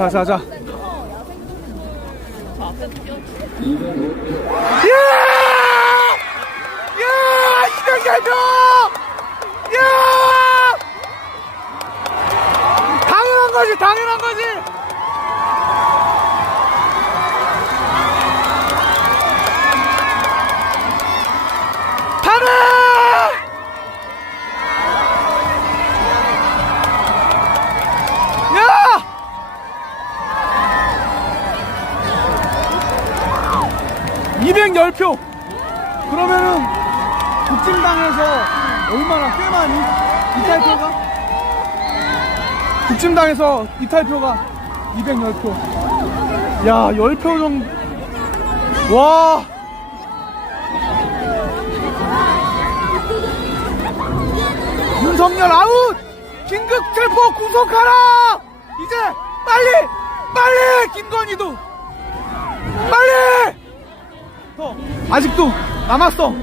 자, 자, 자. 예! 야! 이병렬표! 야! 당연한 거지, 당연한 거지! (210표) 그러면은 국진당에서 얼마나 꽤 많이 이탈표가 국진당에서 이탈표가 210표 야 10표 정도 와 윤석열 아웃! 긴급 체포 구속하라! 이제 빨리! 빨리! 김건희도! 아직도 남았어.